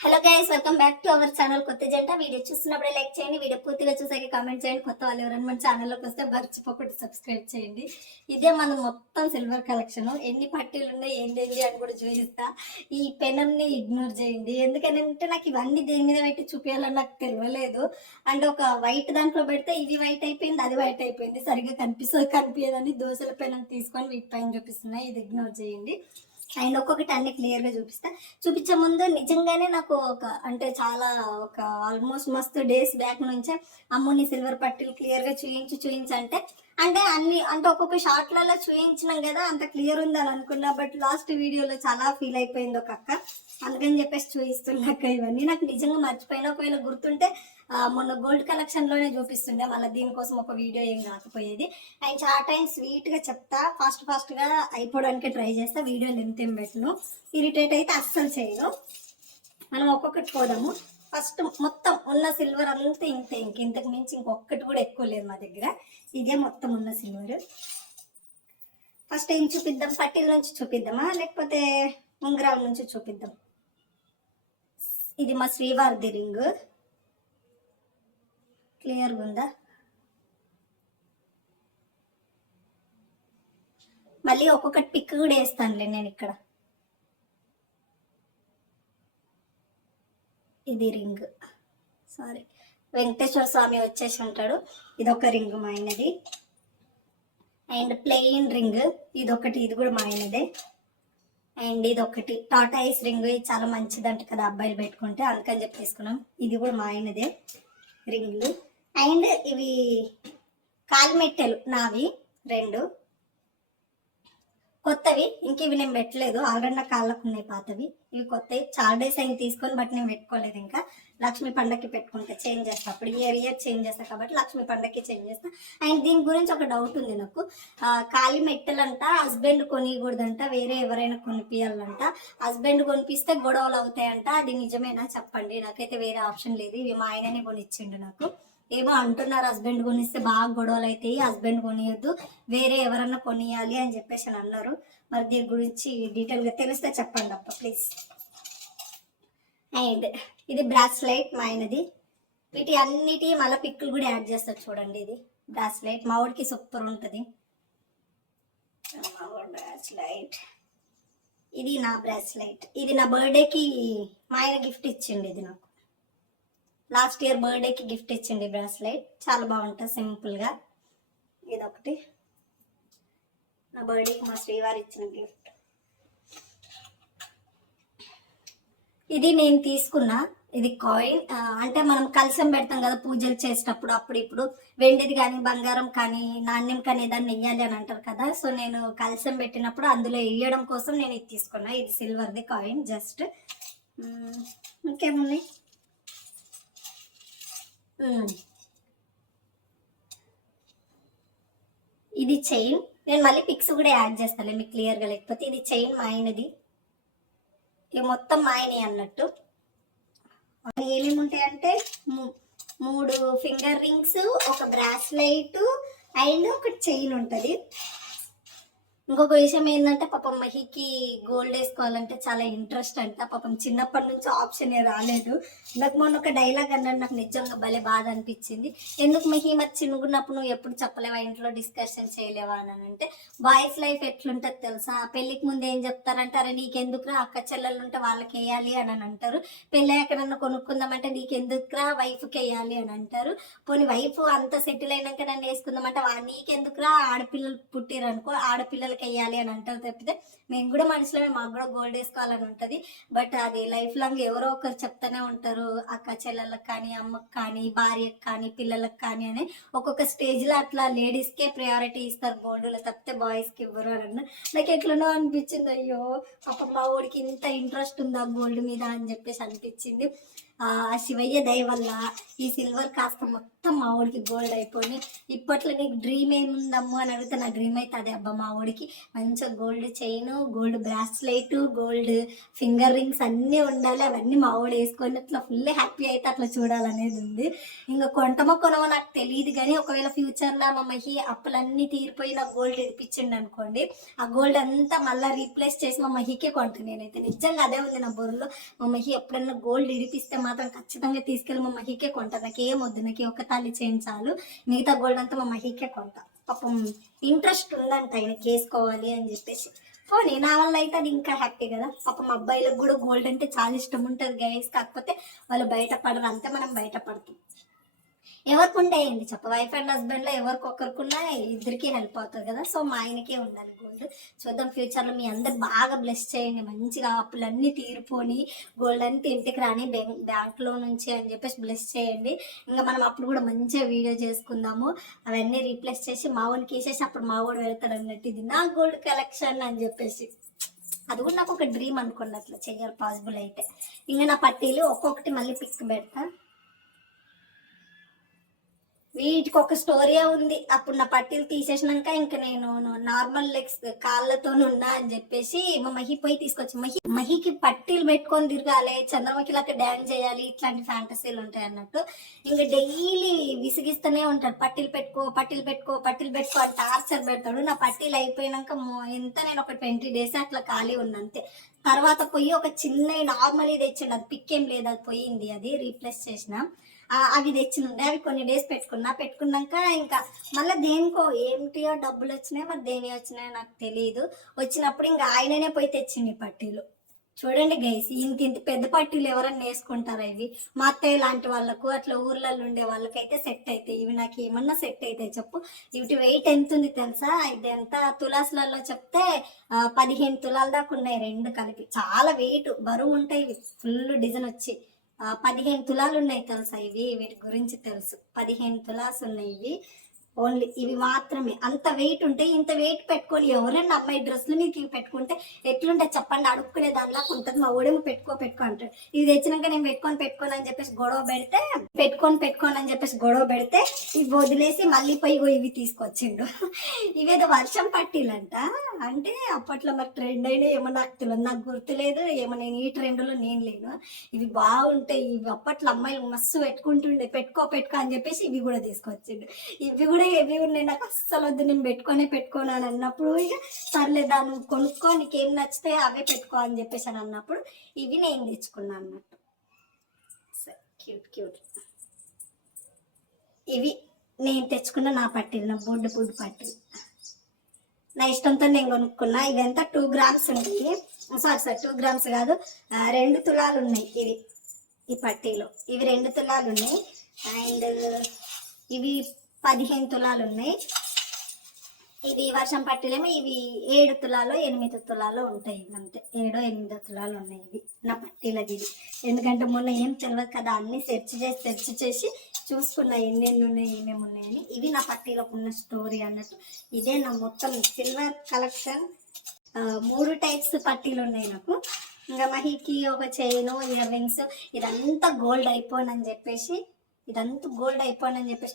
Hello guys, welcome back to our channel కొత్త జంట. Video చూస్తున్నప్పుడే like చేయండి, వీడియో పూర్తిగా చూసాక కామెంట్ చేయండి. కొత్త వాళ్ళు ఎవరైనా మన ఛానల్లోకి వస్తే మర్చిపోకుండా సబ్స్క్రైబ్ చేయండి. ఇదే మన మొత్తం సిల్వర్ కలెక్షన్. ఎన్ని పట్టీలు ఉన్నాయి ఏంటి అని కూడా చూపిస్తా. ఈ పెనంని ఇగ్నోర్ చేయండి, ఎందుకంటే నాకు ఇవన్నీ దేని మీద పెట్టి చూపించాలని నాకు తెలియలేదు. అండ్ ఒక వైట్ దాంట్లో పెడితే ఇది వైట్ అయిపోయింది, అది వైట్ అయిపోయింది, సరిగ్గా కనిపించదని దోశల పెనం తీసుకొని వీటి పైన చూపిస్తున్నాయి. ఇది ఇగ్నోర్ చేయండి. అండ్ ఒక్కొక్కటి అన్ని క్లియర్గా చూపించే ముందు నిజంగానే నాకు అంటే చాలా ఆల్మోస్ట్ మస్తు డేస్ బ్యాక్ నుంచే అమ్ముని సిల్వర్ పట్టీలు క్లియర్గా చూయించంటే అంటే అన్ని అంటే ఒక్కొక్క షార్ట్లలో చూయించినాం కదా, అంత క్లియర్ ఉంది అని అనుకున్నా. బట్ లాస్ట్ వీడియోలో చాలా ఫీల్ అయిపోయింది ఒక అక్క, అందుకని చెప్పేసి చూపిస్తున్నాక ఇవన్నీ నాకు నిజంగా మర్చిపోయినా. ఒకవేళ గుర్తుంటే మొన్న గోల్డ్ కలెక్షన్లోనే చూపిస్తుండే, మళ్ళీ దీనికోసం ఒక వీడియో ఏం కాకపోయేది. అండ్ చాలా టైం స్వీట్గా చెప్తా, ఫాస్ట్గా అయిపోవడానికి ట్రై చేస్తా. వీడియో లెంత్ ఏం పెట్టను, ఇరిటేట్ అయితే అస్సలు చేయను. మనం ఒక్కొక్కటి పోదాము. ఫస్ట్ మొత్తం ఉన్న సిల్వర్ అంతా ఇంతకు మించి ఇంకొకటి కూడా ఎక్కువ లేదు మా దగ్గర. ఇదే మొత్తం ఉన్న సిల్వర్. ఫస్ట్ ఏం చూపిద్దాం, పట్టీల నుంచి చూపిద్దామా లేకపోతే ఉంగరాల నుంచి చూపిద్దాం? ఇది మా శ్రీవారిది రింగ్, క్లియర్గా ఉందా? మళ్ళీ ఒక్కొక్కటి పిక్ కూడా వేస్తానులే నేను ఇక్కడ. ఇది రింగ్, సారీ, వెంకటేశ్వర స్వామి వచ్చేసి ఉంటాడు. ఇదొక రింగ్ మా ఆయనది. అండ్ ప్లెయిన్ రింగ్ ఇదొకటి, ఇది కూడా మా ఆయనదే. అండ్ ఇది ఒకటి టాటా ఐస్ రింగ్, ఇది చాలా మంచిదంట కదా అబ్బాయిలు పెట్టుకుంటే, అందుకని చెప్పి తీసుకున్నాం. ఇది కూడా మా ఆయనదే రింగులు. అండ్ ఇవి కాలిమెట్టెలు నావి రెండు కొత్తవి, ఇంక ఇవి నేను పెట్టలేదు. ఆల్రెడీ నా కాళ్ళకు ఉన్నాయి పాతవి, ఇవి కొత్తవి. చాలా డేస్ అయింది తీసుకొని, బట్ నేను పెట్టుకోలేదు. ఇంకా లక్ష్మి పండగకి పెట్టుకుంటే చేంజ్ చేస్తా, అప్పుడు ఇయర్ చేంజ్ చేస్తా కాబట్టి లక్ష్మి పండగకి చేంజ్ చేస్తా. అండ్ దీని గురించి ఒక డౌట్ ఉంది నాకు. కాలి మెట్టెలంట హస్బెండ్ కొనియకూడదంట, వేరే ఎవరైనా కొనిపియాలంట. హస్బెండ్ కొనిపిస్తే గొడవలు అవుతాయంట, అది నిజమేనా చెప్పండి? నాకైతే వేరే ఆప్షన్ లేదు, ఇవి మా ఆయననే కొనిచ్చిండు నాకు. ఏమో అంటున్నారు హస్బెండ్ కొనిస్తే బాగా గొడవలు అవుతాయి, హస్బెండ్ కొనియొద్దు, వేరే ఎవరన్నా కొనియాలి అని చెప్పేసి అని అన్నారు. మరి దీని గురించి డీటెయిల్గా తెలిస్తే చెప్పండి అప్ప ప్లీజ్. అండ్ ఇది బ్రాస్లైట్ మా ఆయనది. వీటి అన్నిటి మళ్ళీ పిక్కులు కూడా యాడ్ చేస్తారు చూడండి. ఇది బ్రాస్లైట్ మా ఊడికి సూపర్ ఉంటుంది. బ్రాస్లైట్, ఇది నా బ్రాస్లైట్. ఇది నా బర్త్డేకి మా ఆయన గిఫ్ట్ ఇచ్చిండి. ఇది నాకు లాస్ట్ ఇయర్ బర్త్డేకి గిఫ్ట్ ఇచ్చింది బ్రాస్లైట్, చాలా బాగుంటుంది సింపుల్గా. ఇదొకటి నా బర్త్డేకి మా శ్రీవారి ఇచ్చిన గిఫ్ట్. ఇది నేను తీసుకున్నా, ఇది కాయిన్. అంటే మనం కలశం పెడతాం కదా పూజలు చేసేటప్పుడు, అప్పుడు ఇప్పుడు వెండిది కానీ బంగారం కానీ నాణ్యం కానీ ఏదన్నా వెయ్యాలి అని అంటారు కదా. సో నేను కలశం పెట్టినప్పుడు అందులో వేయడం కోసం నేను ఇది తీసుకున్నా. ఇది సిల్వర్ది కాయిన్ జస్ట్. ఇంకేమున్నాయి, ఇది చైన్. నేను మళ్ళీ పిక్స్ కూడా యాడ్ చేస్తాను మీకు క్లియర్గా, లేకపోతే ఇది చైన్ మా ఆయనది. ఇవి మొత్తం మా ఆయనే అన్నట్టు. ఏమేమి ఉంటాయంటే 3 ఫింగర్ రింగ్స్, ఒక బ్రాస్లైట్ అండ్ ఒక చైన్ ఉంటుంది. ఇంకొక విషయం ఏంటంటే పాపం మహికి గోల్డ్ వేసుకోవాలంటే చాలా ఇంట్రెస్ట్ అంట. పాపం చిన్నప్పటి నుంచి ఆప్షన్ రాలేదు. నాకు మొన్న ఒక డైలాగ్ అన్నాడు, నాకు నిజంగా భలే బాధ అనిపించింది. ఎందుకు మహి మరి చిన్నగున్నప్పుడు నువ్వు ఎప్పుడు చెప్పలేవా, ఇంట్లో డిస్కషన్ చేయలేవా అని అంటే, బాయ్స్ లైఫ్ ఎట్లుంటుంది తెలుసా, పెళ్ళికి ముందు ఏం చెప్తారంటే, అరే నీకెందుకురా అక్క చెల్లెలు ఉంటే వాళ్ళకి వేయాలి అని అంటారు, పెళ్ళి ఎక్కడన్నా కొనుక్కుందామంటే నీకెందుకురా వైఫ్కి వేయాలి అని అంటారు. పోనీ వైఫ్ అంత సెటిల్ అయినాక నన్ను వేసుకుందామంటే నీకెందుకురా ఆడపిల్లలు పుట్టిరనుకో ఆడపిల్లలు వేయాలి అని అంటారు. తప్పితే మేము కూడా మనుషులమే, మాకు కూడా గోల్డ్ వేసుకోవాలని ఉంటుంది. బట్ అది లైఫ్ లాంగ్ ఎవరో ఒకరు చెప్తానే ఉంటారు, అక్క చెల్లెళ్ళకి కానీ అమ్మకి కానీ భార్యకి కానీ పిల్లలకు కానీ అని. ఒక్కొక్క స్టేజ్లో అట్లా లేడీస్కే ప్రయారిటీ ఇస్తారు గోల్డ్లో, తప్పితే బాయ్స్కి ఇవ్వరు అని నాకు ఎట్లనో అనిపించింది. అయ్యో పాపం మా ఊడికి ఇంత ఇంట్రెస్ట్ ఉందా గోల్డ్ మీద అని చెప్పేసి అనిపించింది. ఆ శివయ్య దయ వల్ల ఈ సిల్వర్ కాస్త మొత్తం మా ఊడికి గోల్డ్ అయిపోయి, ఇప్పట్లో నీకు డ్రీమ్ ఏముందమ్ము అని అడిగితే నా డ్రీమ్ అయితే అదే అబ్బా, మా ఊడికి మంచిగా gold chain, gold bracelet, gold finger rings అన్నీ ఉండాలి. అవన్నీ మా ఊడు వేసుకొని అట్లా ఫుల్ హ్యాపీ అయితే అట్లా చూడాలనేది ఉంది. ఇంకా కొంటమో కొనమో నాకు తెలియదు, కానీ ఒకవేళ ఫ్యూచర్లో మా మహి అప్పులన్నీ తీరిపోయి నాకు గోల్డ్ ఇప్పించండి అనుకోండి, ఆ గోల్డ్ అంతా మళ్ళీ రీప్లేస్ చేసి మా మహికే కొంటాను నేనైతే. నిజంగా అదే ఉంది నా బుర్రలో. మా మహి ఎప్పుడన్నా గోల్డ్ ఇడిపిస్తే మాత్రం ఖచ్చితంగా తీసుకెళ్ళి మా మహికే కొంటా. నాకేం వద్దు, నాకు ఒక తాళి చేయించాలు, మిగతా గోల్డ్ అంతా మా మహికే కొంటా. పాపం ఇంట్రెస్ట్ ఉందంట ఆయనకి వేసుకోవాలి అని చెప్పేసి. పోనీ నా వల్ల అయితే అది ఇంకా హ్యాపీ కదా. పాపం అబ్బాయిలకు కూడా గోల్డ్ అంటే చాలా ఇష్టం ఉంటుంది గైస్, కాకపోతే వాళ్ళు బయటపడరు, అంతే మనం బయటపడతాం. ఎవరికి ఉండేయండి చెప్ప, వైఫ్ అండ్ హస్బెండ్లో ఎవరికొకరికున్నా ఇద్దరికి హెల్ప్ అవుతుంది కదా. సో మా ఆయనకే ఉండాలి గోల్డ్. చూద్దాం ఫ్యూచర్లో మీ అందరు బాగా బ్లెస్ చేయండి, మంచిగా అప్పులన్నీ తీరిపోని గోల్డ్ అంతా ఇంటికి రాని బ్యాంక్లో నుంచి అని చెప్పేసి బ్లెస్ చేయండి. ఇంకా మనం అప్పుడు కూడా మంచిగా వీడియో చేసుకుందాము, అవన్నీ రీప్లేస్ చేసి మా ఊరికి వేసేసి అప్పుడు మా ఊడు వెళ్తాడు అన్నట్టు, ఇది నా గోల్డ్ కలెక్షన్ అని చెప్పేసి. అది కూడా నాకు ఒక డ్రీమ్ అనుకోండి, అట్లా చెయ్యాలి పాసిబుల్ అయితే. ఇంకా నా పట్టీలు ఒక్కొక్కటి మళ్ళీ పిక్ పెడతా. వీటికి ఒక స్టోరీ ఉంది. అప్పుడు నా పట్టీలు తీసేసినాక ఇంకా నేను నార్మల్ లెగ్స్ కాళ్ళతో ఉన్నా అని చెప్పేసి మా మహి పోయి తీసుకొచ్చి, మహికి పట్టీలు పెట్టుకొని తిరగాలి, చంద్రముఖిలాగా డ్యాన్స్ చేయాలి, ఇట్లాంటి ఫ్యాంటసీలు ఉంటాయి అన్నట్టు. ఇంకా డైలీ విసిగిస్తూనే ఉంటాడు, పట్టీలు పెట్టుకో పట్టీలు పెట్టుకో పట్టీలు పెట్టుకో అని టార్చర్ పెడతాడు. నా పట్టీలు అయిపోయినాక ఎంత నేను ఒక 20 days అట్లా ఖాళీ ఉన్నా అంతే. తర్వాత పోయి ఒక చిన్న నార్మల్ ఇది తెచ్చిండు, అది పిక్ ఏం లేదు, అది పోయింది, అది రీప్లేస్ చేసిన. అవి తెచ్చినుండే, అవి కొన్ని డేస్ పెట్టుకున్నాక ఇంకా మళ్ళీ దేనికో ఏమిటియో డబ్బులు వచ్చినాయి, మరి దేని వచ్చినాయో నాకు తెలియదు. వచ్చినప్పుడు ఇంకా ఆయననే పోయి తెచ్చింది పట్టీలు. చూడండి గైస్, ఇంత పెద్ద పట్టీలు ఎవరన్నా వేసుకుంటారా ఇవి? మా అత్తయ్య లాంటి వాళ్ళకు, అట్లా ఊర్లలో ఉండే వాళ్ళకైతే సెట్ అవుతాయి. ఇవి నాకు ఏమన్నా సెట్ అవుతాయి చెప్పు? వీటి వెయిట్ ఎంత ఉంది తెలుసా? ఇది ఎంత తులాసులలో చెప్తే 15 తులాల దాకా ఉన్నాయి రెండు కలిపి. చాలా వెయిట్ బరువు ఉంటాయి ఇవి, ఫుల్ డిజైన్ వచ్చి. 15 తులాలు ఉన్నాయి తెలుసా ఇవి? వీటి గురించి తెలుసు, 15 తులాస్ ఉన్నాయి ఇవి. ఓన్లీ ఇవి మాత్రమే అంత వెయిట్ ఉంటాయి. ఇంత వెయిట్ పెట్టుకొని ఎవరైనా అమ్మాయి డ్రెస్సులు మీకు ఇవి పెట్టుకుంటే ఎట్లుంటే చెప్పండి? అడుక్కునే దానిలాగా ఉంటుంది. మా ఊడేమో పెట్టుకో అంటాడు. ఇది తెచ్చినాక నేను పెట్టుకొని అని చెప్పేసి గొడవ పెడితే, పెట్టుకొని అని చెప్పేసి గొడవ పెడితే ఇవి వదిలేసి మళ్ళీ పోయి ఇవి తీసుకొచ్చిండు. ఇవేదో వర్షం పట్టీలంట. అంటే అప్పట్లో మరి ట్రెండ్ అయినా ఏమో నాకు తెలియదు, నాకు గుర్తులేదు, ఏమో నేను ఈ ట్రెండ్లో నేను లేను. ఇవి బాగుంటాయి, ఇవి అప్పట్లో అమ్మాయిలు మస్తు పెట్టుకుంటుండే. పెట్టుకో అని చెప్పేసి ఇవి కూడా తీసుకొచ్చిండు. ఇవి కూడా ఏవి ఉన్నాయి, నాకు అస్సలు వద్దు, నేను పెట్టుకోను అని అన్నప్పుడు ఇక సర్లే దాన్ని కొనుక్కో, నీకేం నచ్చితే అవే పెట్టుకో అని చెప్పేసి అని అన్నప్పుడు ఇవి నేను తెచ్చుకున్నాను అన్నట్టు. క్యూట్ ఇవి నేను తెచ్చుకున్న నా పట్టీలు, నా బుడ్డు పట్టీలు నా ఇష్టంతో నేను కొనుక్కున్నా. ఇవంతా 2 grams ఉంటాయి. సారీ 2 grams కాదు, 2 తులాలు ఉన్నాయి ఇవి. ఈ పట్టీలు ఇవి 2 తులాలు ఉన్నాయి. అండ్ ఇవి 15 తులాలు ఉన్నాయి. ఇవి వర్షం పట్టీలేమో ఇవి 7 తులాలు 8 తులాలు ఉంటాయి. అంతే, 7 8 తులాలు ఉన్నాయి ఇవి నా పట్టీలది. ఇది ఎందుకంటే మొన్న ఏం తెలియదు కదా, అన్ని సెర్చ్ చేసి చూసుకున్నా ఎన్నెన్ని ఉన్నాయి, ఏమేమి ఉన్నాయని. ఇవి నా పట్టీలకు ఉన్న స్టోరీ అన్నట్టు. ఇదే నా మొత్తం సిల్వర్ కలెక్షన్. 3 types పట్టీలు ఉన్నాయి నాకు. ఇంకా మహికి ఒక చైను, ఇయర్ రింగ్స్, ఇదంతా గోల్డ్ అయిపోనని చెప్పేసి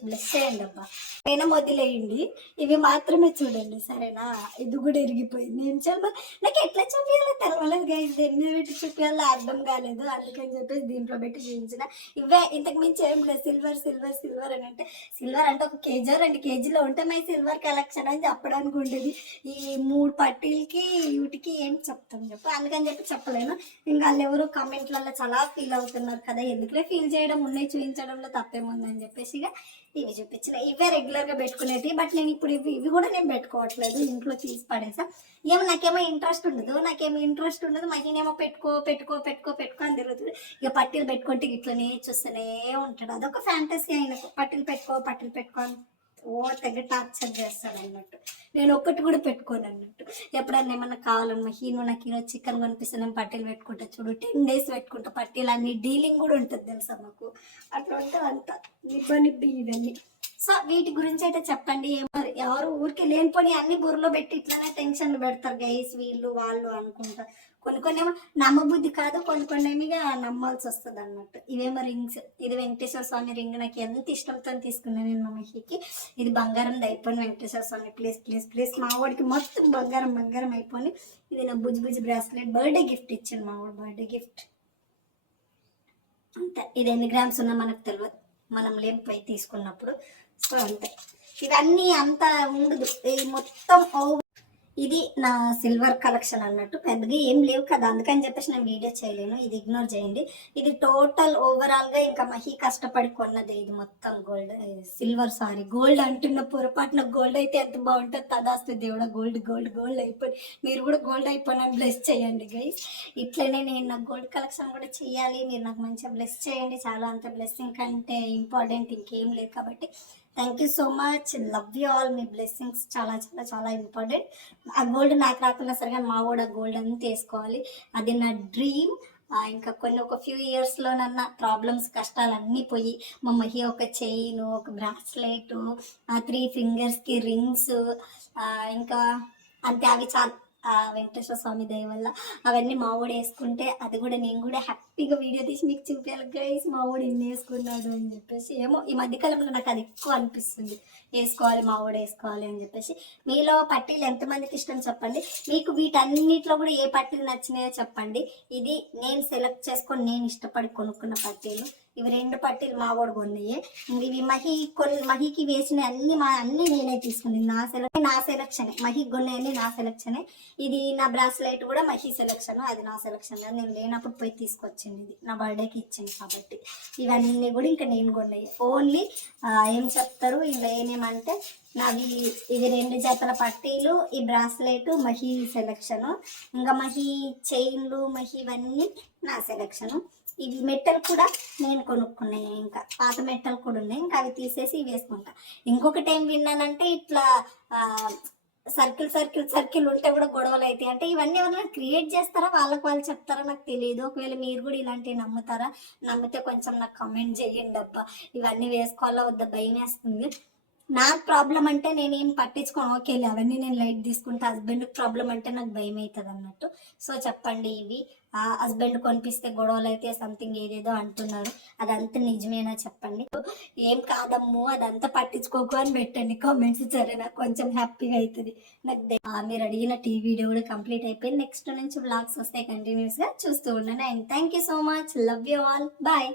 బ్లెస్ చేయండి అబ్బా. అయినా వదిలేయండి, ఇవి మాత్రమే చూడండి సరేనా? ఇది కూడా ఇరిగిపోయింది. ఏం చేయాలి నాకు, ఎట్లా చూపించాలో తెలవలేదు గైస్, దేన్ని పెట్టి చూపించాలో అర్థం కాలేదు. అందుకని చెప్పేసి దీంట్లో పెట్టి చూపించిన. ఇవే, ఇంతకు మించి ఏం లేదు. సిల్వర్ అని అంటే, సిల్వర్ అంటే 1 kg 2 kgలో ఉంటే మై సిల్వర్ కలెక్షన్ అని చెప్పడానికి ఉండేది. ఈ 3 పట్టీలకి వీటికి ఏం చెప్తాం చెప్పు? అందుకని చెప్పి చెప్పలేను. ఇంకా వాళ్ళు ఎవరు కామెంట్లలో చాలా ఫీల్ అవుతున్నారు కదా, ఎందుకులే ఫీల్ చేయడం, ఉన్నాయి చూపించడంలో తప్పేముందని చెప్పేసి ఇక ఇవి చూపించిన. ఇవే రెగ్యులర్గా పెట్టుకునేవి. బట్ నేను ఇప్పుడు ఇవి కూడా నేను పెట్టుకోవట్లేదు, ఇంట్లో తీసి పడేసా. నాకేమో ఇంట్రెస్ట్ ఉండదు. మహినేమో పెట్టుకో అని తిరుగుతుంది. ఇక పట్టీలు పెట్టుకుంటే ఇట్లనే చూస్తూనే ఉంటాడు. అదొక ఫ్యాంటసీ ఆయనకు, పట్టీలు పెట్టుకో అని తెగ టార్చర్ చేస్తాడు అన్నట్టు. నేను ఒక్కటి కూడా పెట్టుకోను అన్నట్టు. ఎప్పుడన్నా ఏమన్నా కావాలన్నా, నాకు ఈరోజు చికెన్ కనిపిస్తే నేను పట్టీలు పెట్టుకుంటా చూడు, 10 days పెట్టుకుంటా పట్టీలు. అన్ని డీలింగ్ కూడా ఉంటుంది తెలుసా మాకు, అట్లా ఉంటుంది అంతా నిబ్బి ఇవన్నీ. సో వీటి గురించి అయితే చెప్పండి. ఎవరు ఊరికి లేనిపోని అన్ని బుర్రలో పెట్టి ఇట్లానే టెన్షన్లు పెడతారు గైస్, వీళ్ళు వాళ్ళు అనుకుంటా. కొన్ని ఏమో నమ్మబుద్ధి కాదు, కొన్ని ఏమిగా నమ్మాల్సి వస్తుంది అన్నట్టు. ఇవేమో రింగ్స్, ఇది వెంకటేశ్వర స్వామి రింగ్, నాకు ఎంత ఇష్టంతో తీసుకున్నాను నేను మా మహికి. ఇది బంగారం అయిపోయింది వెంకటేశ్వర స్వామి, ప్లీజ్ ప్లీజ్ ప్లీజ్. మా వాడికి మొత్తం బంగారం అయిపోయి. ఇది నా బుజ్జి బ్రాస్లెట్ బర్త్డే గిఫ్ట్ ఇచ్చాను, మా వాడు బర్త్డే గిఫ్ట్. అంతే, ఇది ఎన్ని గ్రామ్స్ ఉన్నా మనకు తెలియదు, మనం లేకపోయి తీసుకున్నప్పుడు. సో అంతే, ఇవన్నీ అంత ఉండదు. ఇది మొత్తం ఇది నా సిల్వర్ కలెక్షన్ అన్నట్టు, పెద్దగా ఏం లేవు కదా, అందుకని చెప్పేసి నేను వీడియో చేయలేను, ఇది ఇగ్నోర్ చేయండి. ఇది టోటల్ ఓవరాల్గా ఇంకా మహి కష్టపడి కొన్నది. ఇది మొత్తం గోల్డ్, సిల్వర్, సారీ గోల్డ్ అంటున్న పొరపాటున. గోల్డ్ అయితే ఎంత బాగుంటుంది, తదాస్తే దేవుడా, గోల్డ్ అయిపోయి. మీరు కూడా గోల్డ్ అయిపోయినా బ్లెస్ చేయండి గైస్. ఇట్లనే నేను నాకు గోల్డ్ కలెక్షన్ కూడా చేయాలి, మీరు నాకు మంచిగా బ్లెస్ చేయండి. చాలా అంత బ్లెస్సింగ్ కంటే ఇంపార్టెంట్ ఇంకేం లేదు. కాబట్టి thank you so much, love you all. Me blessings చాలా చాలా చాలా ఇంపార్టెంట్. ఆ గోల్డ్ నాకు రాకున్నా సరే కానీ మా కూడా గోల్డ్ అంతా వేసుకోవాలి, అది నా డ్రీమ్. ఇంకా ఒక ఫ్యూ ఇయర్స్లోనన్నా ప్రాబ్లమ్స్ కష్టాలు అన్నీ పోయి మా మహి ఒక చైన్, ఒక బ్రాస్లెట్, 3 ఫింగర్స్కి రింగ్స్, ఇంకా అంతే, అవి చాలు. వెంకటేశ్వర స్వామి దయ వల్ల అవన్నీ మావోడు వేసుకుంటే, అది కూడా నేను కూడా హ్యాపీగా వీడియో తీసి మీకు చూపించాలి గైస్, మావోడు ఇన్ని వేసుకున్నాడు అని చెప్పేసి. ఏమో ఈ మధ్యకాలంలో నాకు అది ఎక్కువ అనిపిస్తుంది, వేసుకోవాలి మావోడు వేసుకోవాలి అని చెప్పేసి. మీలో పట్టీలు ఎంతమందికి ఇష్టం చెప్పండి, మీకు వీటన్నిటిలో కూడా ఏ పట్టీలు నచ్చినాయో చెప్పండి. ఇది నేను సెలెక్ట్ చేసుకొని నేను ఇష్టపడి కొనుక్కున్న పట్టీలు. ఇవి 2 పట్టీలు మావోడు కొన్నాయి. ఇవి మహికి వేసిన అన్ని నేనే తీసుకుంది, నా సెలక్షనే. మహికి కొన్నాయని నా సెలక్షనే. ఇది నా బ్రాస్లైట్ కూడా మహి సెలక్షన్, అది నా సెలక్షన్. నేను లేనప్పుడు పోయి తీసుకొచ్చింది, ఇది నా బర్త్డేకి ఇచ్చింది. కాబట్టి ఇవన్నీ కూడా ఇంకా నేను కొన్నాయి. ఓన్లీ ఏం చెప్తారు ఇలా ఏమేమంటే, నావి ఇవి 2 జతల పట్టీలు, ఈ బ్రాస్లెట్ మహి సెలక్షను, ఇంకా మహి చైన్లు మహి ఇవన్నీ నా సెలక్షను. ఇవి మెట్టలు కూడా నేను కొనుక్కున్నాయి, ఇంకా పాత మెట్టలు కూడా ఉన్నాయి, ఇంకా అవి తీసేసి వేసుకుంటా. ఇంకొకటి ఏం విన్నానంటే, ఇట్లా సర్కిల్ ఉంటే కూడా గొడవలు అవుతాయి అంటే, ఇవన్నీ ఎవరైనా క్రియేట్ చేస్తారా, వాళ్ళు చెప్తారా నాకు తెలియదు. ఒకవేళ మీరు కూడా ఇలాంటివి నమ్ముతారా, నమ్మితే కొంచెం నాకు కమెంట్ చేయండి అబ్బా. ఇవన్నీ వేసుకోవాలా వద్దా భయం వేస్తుంది. నాకు ప్రాబ్లం అంటే నేనేం పట్టించుకోను, ఓకే అవన్నీ నేను లైట్ తీసుకుంటే. హస్బెండ్కి ప్రాబ్లం అంటే నాకు భయం అవుతుంది అన్నట్టు. సో చెప్పండి, ఇవి హస్బెండ్ కొనిపిస్తే గొడవలు అయితే సంథింగ్ ఏదేదో అంటున్నారు, అదంతా నిజమేనా చెప్పండి. ఏం కాదమ్ము అదంతా పట్టించుకోకు అని పెట్టండి కామెంట్స్, సరే నాకు కొంచెం హ్యాపీగా అవుతుంది. నాకు మీరు అడిగిన వీడియో కూడా కంప్లీట్ అయిపోయింది. నెక్స్ట్ నుంచి వ్లాగ్స్ వస్తాయి, కంటిన్యూస్గా చూస్తూ ఉన్నాను. And thank you so much, love you all, bye.